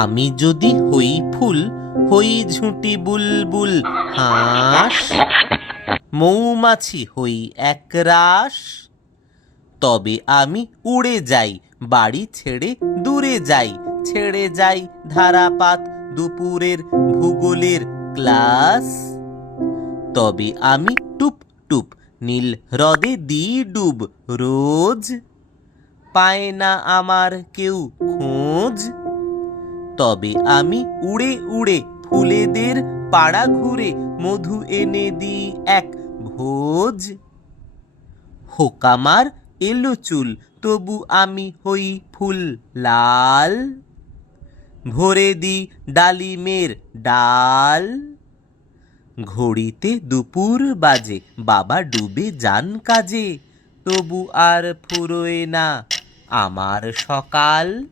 আমি যদি হই ফুল, হই ঝুঁটি বুলবুল, হাঁস, মৌমাছি হই এক একরাশ তবে আমি উড়ে যাই, বাড়ি ছেড়ে দূরে যাই, ছেড়ে যাই ধারাপাত দুপুরের ভূগোলের ক্লাস। তবে আমি টুপ টুপ নীল হ্রদে দিই ডুব রোজ, পায় না আমার কেউ খোঁজ। তবে আমি উড়ে উড়ে ফুলেদের পাড়া ঘুরে মধু এনে দিই এক ভোজ। হোকামার এলো চুল, তবু আমি হই ফুল লাল। ভরে দি ডালিমের ডাল। ঘড়িতে দুপুর বাজে, বাবা ডুবে যান কাজে, তবু আর ফুরোয় না আমার সকাল।